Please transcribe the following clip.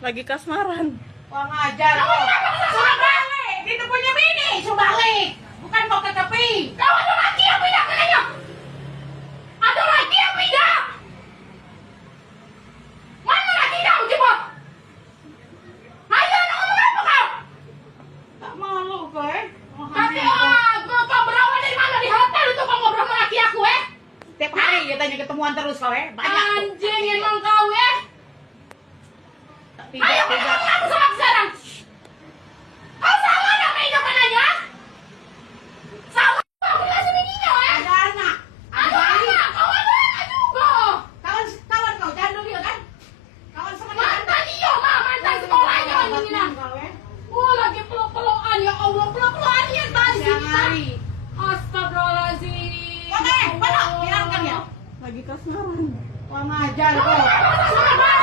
Lagi kasmaran. Wah ngajar kok. Suruh balik. Itu punya bini. Suruh balik. Bukan mau ke tepi. Kau ada lagi yang pindah kayaknya. Ada lagi yang pindah. Mana lagi kau coba? Ayo ngomong apa kau? Tak malu kau Tapi kau berawal dari mana di hotel itu kau ngobrol sama laki aku Setiap hari katanya ketemuan terus kau Banyak. Anjing emang kau Ayo kita kamu sama sekarang. Kau salah nak kehidupan aja. Salah kau kasih bininya Ada anak. Ada anak. Kau ada anak juga. Kawan kau jangan dulu kan? Kawan sama dia. Mantan iya mah mantan sekolahnya ini nah. Oh lagi peluk-pelukan ya Allah peluk-pelukan dia tadi hari. Astagfirullahaladzim. Oke, peluk hilangkan ya. Lagi kasmaran. Wah ngajar kok. Sudah